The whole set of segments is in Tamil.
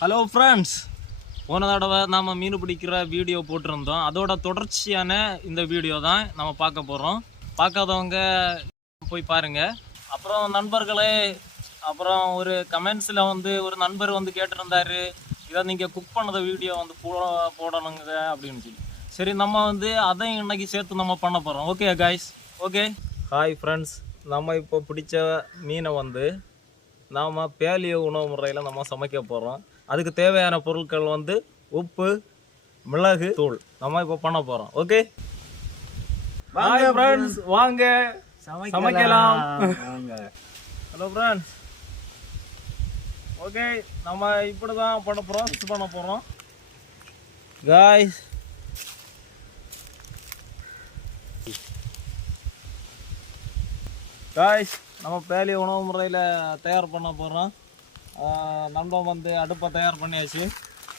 ஹலோ ஃப்ரெண்ட்ஸ், போன தடவை நாம் மீன் பிடிக்கிற வீடியோ போட்டிருந்தோம். அதோட தொடர்ச்சியான இந்த வீடியோ தான் நம்ம பார்க்க போகிறோம். பார்க்காதவங்க போய் பாருங்கள். அப்புறம் நண்பர்களே, அப்புறம் ஒரு கமெண்ட்ஸில் ஒரு நண்பர் கேட்டிருந்தாரு, இதை நீங்கள் குக் பண்ணத வீடியோ போடணுங்க அப்படின்னு சொல்லி. சரி, நம்ம அதையும் இன்னைக்கு சேர்த்து நம்ம பண்ண போகிறோம். Okay guys, okay. Hi friends, நம்ம இப்போ பிடிச்ச மீனை நாம் பேலியோ உணவு முறையில் நம்ம சமைக்க போகிறோம். அதுக்கு தேவையான பொருட்கள் உப்பு, மிளகு தூள் நம்ம இப்போ பண்ண போகிறோம். ஓகே வாங்க ஃப்ரெண்ட்ஸ், வாங்க சமைக்கலாம். Hello friends, okay. நம்ம இப்படி தான் ப்ராசஸ் பண்ண போகிறோம் காய்ஸ். காய்ஸ், நம்ம பேலியோ உணவு முறையில் தயார் பண்ண போகிறோம். நண்பன் அடுப்பை தயார் பண்ணியாச்சு,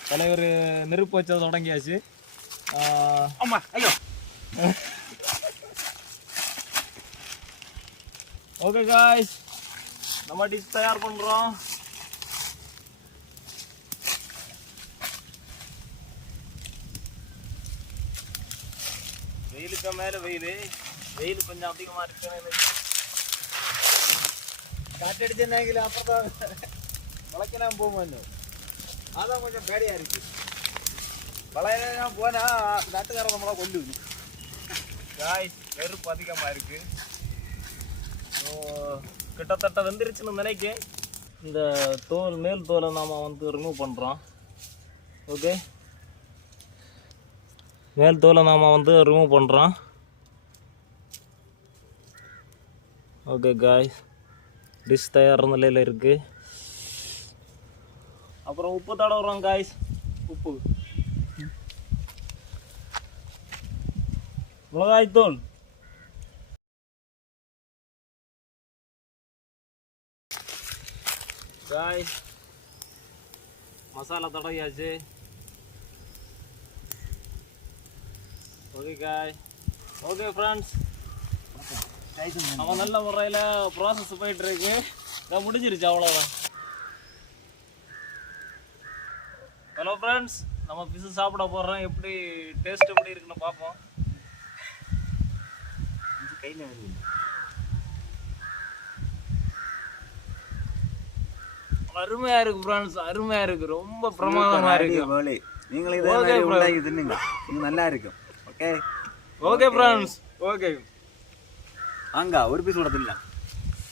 தலைவர் நெருப்பு வச்சது தொடங்கியாச்சு. ஆமாம், ஐயோ. ஓகே காய்ஸ், நம்ம டிஷ் தயார் பண்ணுறோம். வெயிலுக்கு மேலே வெயில் கொஞ்சம் அதிகமாக இருக்குன்னு காற்றடிச்சுன்னாங்களே, அப்புறம் வளைக்கலாம் போகும்போது அதான் கொஞ்சம் பேடியாக இருக்குது. வளையலாம் போனால் நாட்டுக்காரன் நம்மளா கொல்லுது. காய்ஸ், நெருப்பு அதிகமாக இருக்குது. கிட்டத்தட்ட வெந்துருச்சுன்னு நினைக்கிறேன். இந்த மேல் தோலை நாம் ரிமூவ் பண்ணுறோம். ஓகே, மேல் தோலை நாம் ரிமூவ் பண்ணுறோம். ஓகே காய்ஸ், டிஷ் தயார் நிலையில் இருக்குது. அப்புறம் உப்பு தடவுறோம் காய்ஸ். உப்பு, மிளகாய்த்தூள், காய்ஸ், மசாலா தடவியாச்சு. ஓகே காய். ஓகே ஃப்ரெண்ட்ஸ், அவன் நல்ல முறையில் ப்ராசஸ் போயிட்டுருக்கு. இதை முடிஞ்சிருச்சு, அவ்வளோதான். ஹலோ ஃப்ரெண்ட்ஸ், நம்ம ஃபிஷ் சாப்பிட போடுறோம். எப்படி டேஸ்ட் எப்படி இருக்குன்னு பார்ப்போம். அருமையாக இருக்குது ஃப்ரெண்ட்ஸ், அருமையாக இருக்குது, ரொம்ப பிரமாதமாக இருக்குது. நீங்களும் நல்லா இருக்கும். Okay okay friends, okay. அங்கே ஒரு பீஸ் கூட தின்னலாம்.